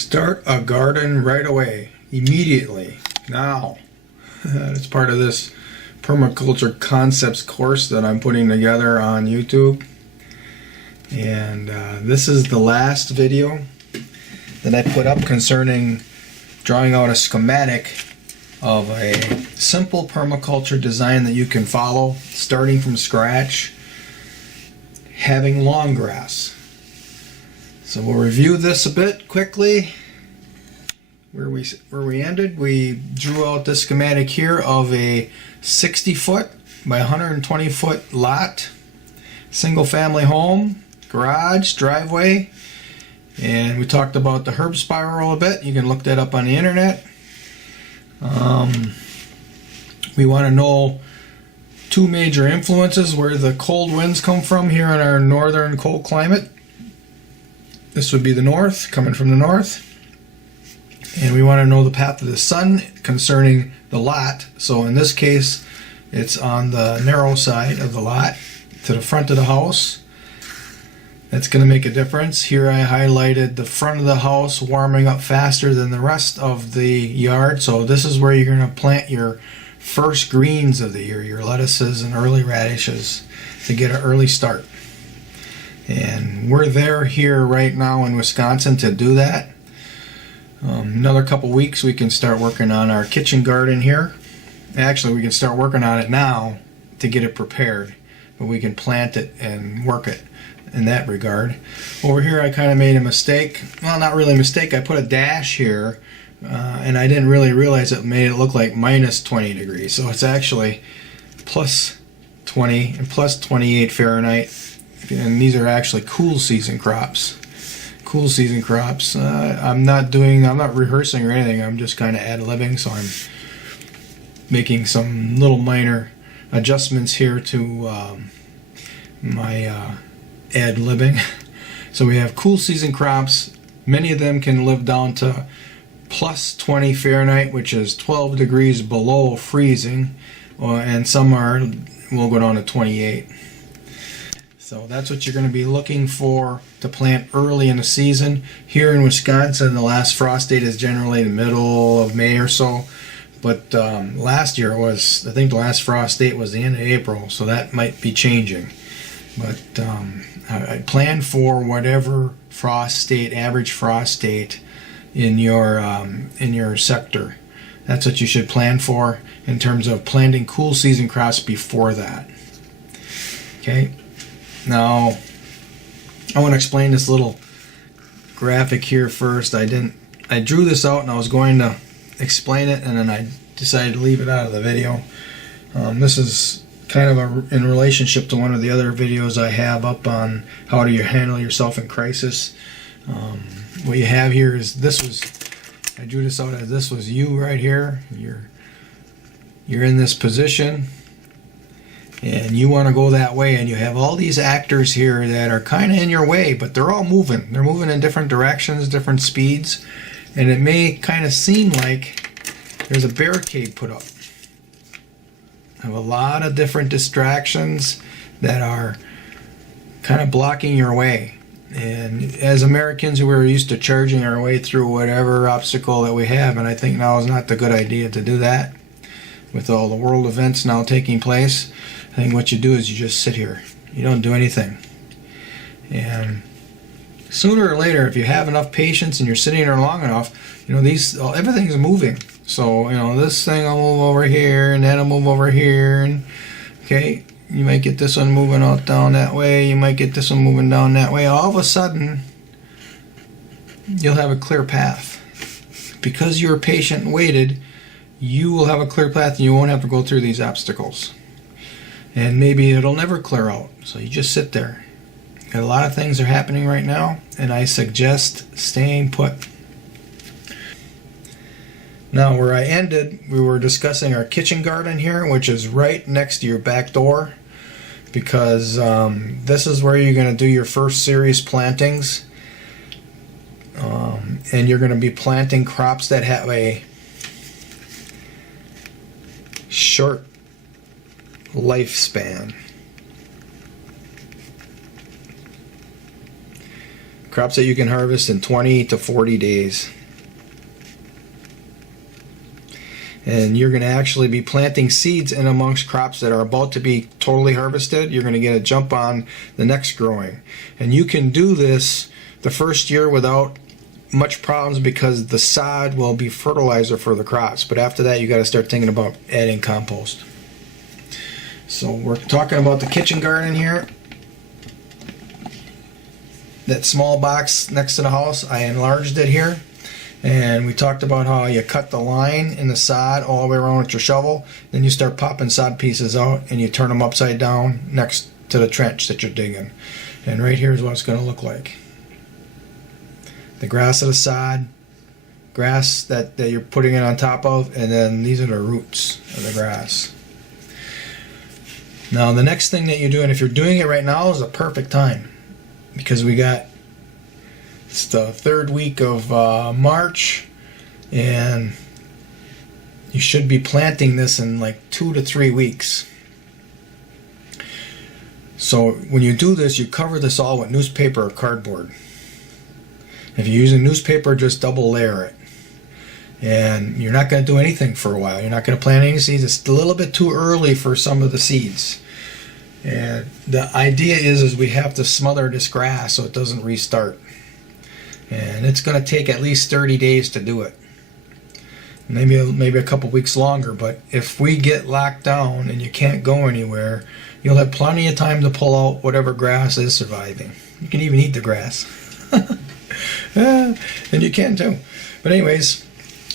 Start a garden right away, immediately, now. It's part of this permaculture concepts course that I'm putting together on YouTube. And this is the last video that I put up concerning drawing out a schematic of a simple permaculture design that you can follow, starting from scratch, having long grass. So we'll review this a bit quickly. Where we ended, we drew out this schematic here of a 60 foot by 120 foot lot, single family home, garage, driveway, and we talked about the herb spiral a bit. You can look that up on the internet. We want to know two major influences where the cold winds come from here in our northern cold climate. This would be the north, coming from the north. And we want to know the path of the sun concerning the lot. So in this case, it's on the narrow side of the lot to the front of the house. That's going to make a difference. Here I highlighted the front of the house warming up faster than the rest of the yard. So this is where you're going to plant your first greens of the year, your lettuces and early radishes, to get an early start. And we're there here right now in Wisconsin to do that. Another couple weeks we can start working on our kitchen garden here. Actually, we can start working on it now to get it prepared, but we can plant it and work it in that regard. Over here I kind of made a mistake. Well, not really a mistake. I put a dash here and I didn't really realize it made it look like minus 20 degrees. So it's actually plus 20 and plus 28 Fahrenheit. And these are actually cool season crops. Cool season crops. I'm not rehearsing or anything. I'm just kind of ad-libbing, so I'm making some little minor adjustments here to my ad-libbing. So we have cool season crops. Many of them can live down to plus 20 Fahrenheit, which is 12 degrees below freezing, and some will go down to 28. So that's what you're going to be looking for to plant early in the season. Here in Wisconsin, the last frost date is generally the middle of May or so. But last year was, I think the last frost date was the end of April, so that might be changing. But I plan for whatever frost date, average frost date in your sector. That's what you should plan for in terms of planting cool season crops before that. Okay. Now, I want to explain this little graphic here first. I drew this out and I was going to explain it, and then I decided to leave it out of the video. This is kind of in relationship to one of the other videos I have up on how do you handle yourself in crisis. What you have here is I drew this out as this was you right here. You're in this position, and you want to go that way, and you have all these actors here that are kind of in your way, but they're all moving. They're moving in different directions, different speeds, and it may kind of seem like there's a barricade put up. I have a lot of different distractions that are kind of blocking your way. And as Americans, we're used to charging our way through whatever obstacle that we have, and I think now is not the good idea to do that. With all the world events now taking place, I think what you do is you just sit here. You don't do anything. And sooner or later, if you have enough patience and you're sitting there long enough, everything's moving. So, this thing will move over here, and that'll move over here, and okay, you might get this one moving out down that way, you might get this one moving down that way. All of a sudden, you'll have a clear path. Because you're patient and waited, you will have a clear path and you won't have to go through these obstacles. And maybe it'll never clear out, so you just sit there. A lot of things are happening right now, and I suggest staying put. Now, where I ended, we were discussing our kitchen garden here, which is right next to your back door, because this is where you're going to do your first serious plantings, and you're going to be planting crops that have a short lifespan. Crops that you can harvest in 20 to 40 days. And you're going to actually be planting seeds in amongst crops that are about to be totally harvested. You're going to get a jump on the next growing. And you can do this the first year without much problems because the sod will be fertilizer for the crops. But after that, you got to start thinking about adding compost. So we're talking about the kitchen garden here. That small box next to the house, I enlarged it here, and we talked about how you cut the line in the sod all the way around with your shovel, then you start popping sod pieces out and you turn them upside down next to the trench that you're digging. And right here is what it's going to look like. The grass of the sod, grass that you're putting it on top of, and then these are the roots of the grass. Now the next thing that you do, and if you're doing it right now, is a perfect time. Because it's the third week of March, and you should be planting this in like 2 to 3 weeks. So when you do this, you cover this all with newspaper or cardboard. If you're using newspaper, just double layer it. And you're not going to do anything for a while. You're not going to plant any seeds. It's a little bit too early for some of the seeds. And the idea is we have to smother this grass so it doesn't restart. And it's going to take at least 30 days to do it. Maybe a couple weeks longer, but if we get locked down and you can't go anywhere, you'll have plenty of time to pull out whatever grass is surviving. You can even eat the grass. And you can too. But anyways,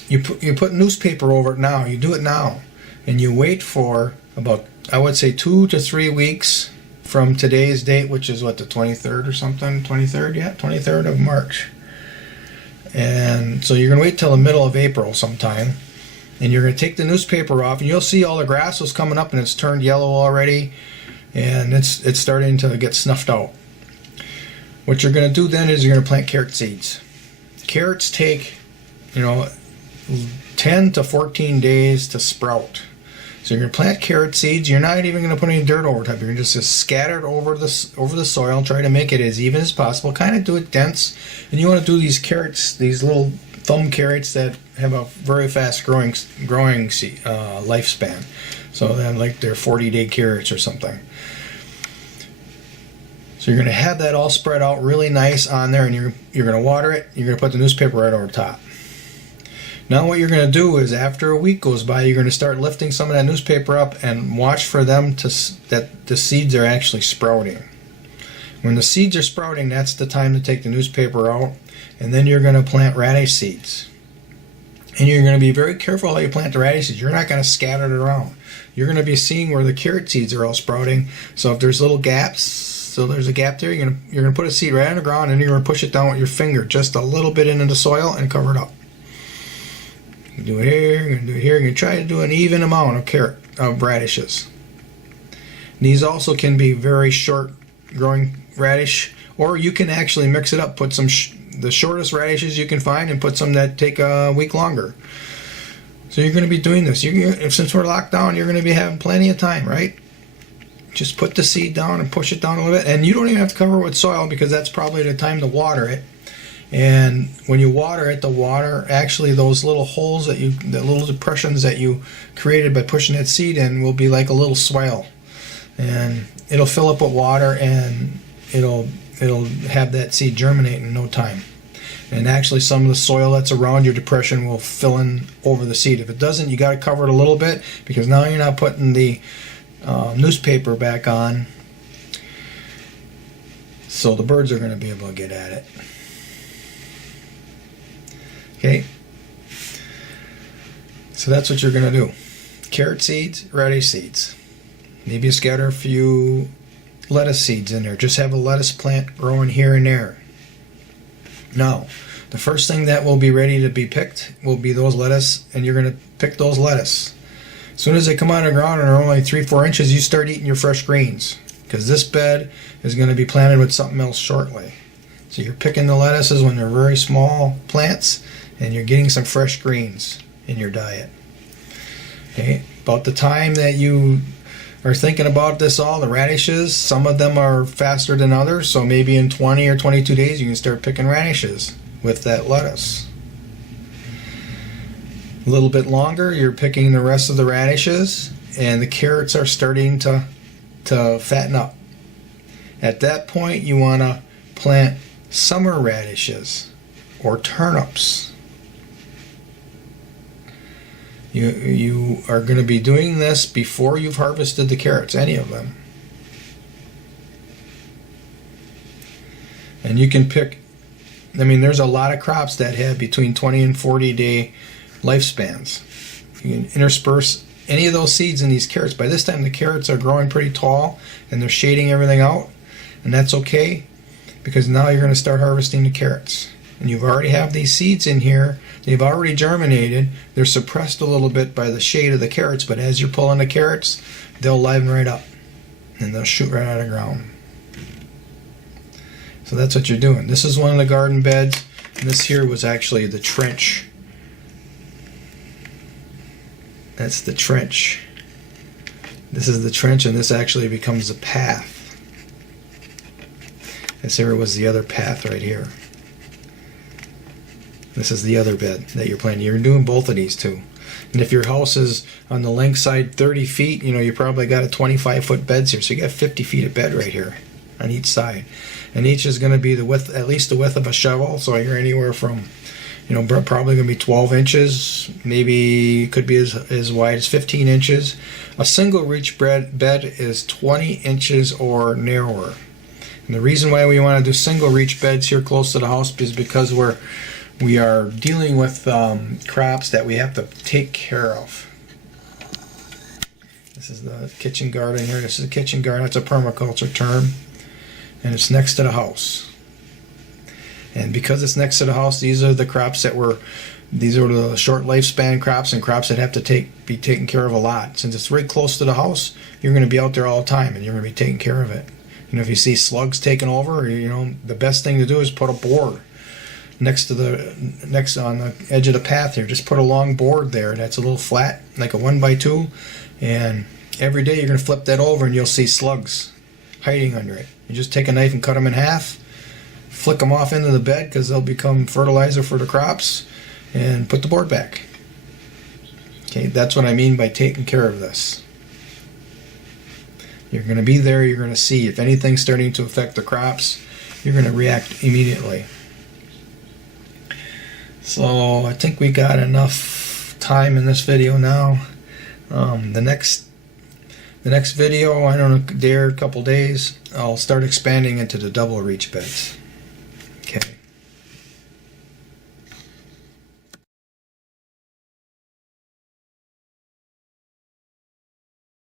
you put newspaper over it now. You do it now. And you wait for about, I would say, 2 to 3 weeks from today's date, which is what, the 23rd or something? 23rd? Yeah, 23rd of March. And so you're going to wait till the middle of April sometime. And you're going to take the newspaper off, and you'll see all the grass was coming up and it's turned yellow already. And it's starting to get snuffed out. What you're going to do then is you're going to plant carrot seeds. Carrots take, 10 to 14 days to sprout. So you're going to plant carrot seeds. You're not even going to put any dirt over top. You're going to just scatter it over the soil and try to make it as even as possible. Kind of do it dense. And you want to do these carrots, these little thumb carrots that have a very fast growing lifespan. So then like they're 40-day carrots or something. So you're going to have that all spread out really nice on there, and you're going to water it. You're going to put the newspaper right over top. Now what you're going to do is after a week goes by, you're going to start lifting some of that newspaper up and watch for them that the seeds are actually sprouting. When the seeds are sprouting, that's the time to take the newspaper out, and then you're going to plant radish seeds. And you're going to be very careful how you plant the radish seeds. You're not going to scatter it around. You're going to be seeing where the carrot seeds are all sprouting. So if there's little gaps, so there's a gap there, you're going to put a seed right on the ground, and you're going to push it down with your finger just a little bit into the soil and cover it up. You do it here, you're going to do it here. You're going to try to do an even amount of radishes. These also can be very short growing radish, or you can actually mix it up. Put some the shortest radishes you can find and put some that take a week longer. So you're going to be doing this. Since we're locked down, you're going to be having plenty of time, right? Just put the seed down and push it down a little bit. And you don't even have to cover it with soil because that's probably the time to water it. And when you water it, the water, actually those little holes the little depressions that you created by pushing that seed in will be like a little swale. And it'll fill up with water, and it'll have that seed germinate in no time. And actually some of the soil that's around your depression will fill in over the seed. If it doesn't, you got to cover it a little bit, because now you're not putting the newspaper back on, so the birds are going to be able to get at it. Okay, so that's what you're going to do. Carrot seeds, radish seeds. Maybe you scatter a few lettuce seeds in there. Just have a lettuce plant growing here and there. Now, the first thing that will be ready to be picked will be those lettuce, and you're going to pick those lettuce. As soon as they come out of the ground and are only 3-4 inches, you start eating your fresh greens, because this bed is going to be planted with something else shortly. So you're picking the lettuces when they're very small plants, and you're getting some fresh greens in your diet. Okay, about the time that you are thinking about this all, the radishes, some of them are faster than others, so maybe in 20 or 22 days you can start picking radishes with that lettuce. A little bit longer, you're picking the rest of the radishes, and the carrots are starting to fatten up. At that point, you want to plant summer radishes or turnips. You are going to be doing this before you've harvested the carrots, any of them. And you can pick, I mean, there's a lot of crops that have between 20 and 40 day lifespans. You can intersperse any of those seeds in these carrots. By this time the carrots are growing pretty tall and they're shading everything out, and that's okay, because now you're going to start harvesting the carrots. And you already have these seeds in here. They've already germinated. They're suppressed a little bit by the shade of the carrots, but as you're pulling the carrots, they'll liven right up and they'll shoot right out of the ground. So that's what you're doing. This is one of the garden beds, and this here was actually the trench. That's the trench. This is the trench, and this actually becomes the path. This here was the other path right here. This is the other bed that you're planting. You're doing both of these two. And if your house is on the length side 30 feet, you know, you probably got a 25-foot beds here. So you got 50 feet of bed right here on each side. And each is going to be the width, at least the width of a shovel. So you're anywhere from, you know, probably going to be 12 inches. Maybe could be as wide as 15 inches. A single reach bed is 20 inches or narrower. And the reason why we want to do single reach beds here close to the house is because we are dealing with crops that we have to take care of. This is the kitchen garden here. This is a kitchen garden. It's a permaculture term, and it's next to the house. And because it's next to the house, these are the crops these are the short lifespan crops, and crops that have to be taken care of a lot. Since it's right close to the house, you're going to be out there all the time, and you're going to be taking care of it. You know, if you see slugs taking over, you know, the best thing to do is put a board next on the edge of the path here. Just put a long board there that's a little flat, like a 1x2, and every day you're going to flip that over and you'll see slugs hiding under it. You just take a knife and cut them in half, flick them off into the bed because they'll become fertilizer for the crops, and put the board back. Okay, that's what I mean by taking care of this. You're going to be there, you're going to see if anything's starting to affect the crops, you're going to react immediately. So I think we got enough time in this video now. The next video, I don't know, a couple days, I'll start expanding into the double reach beds.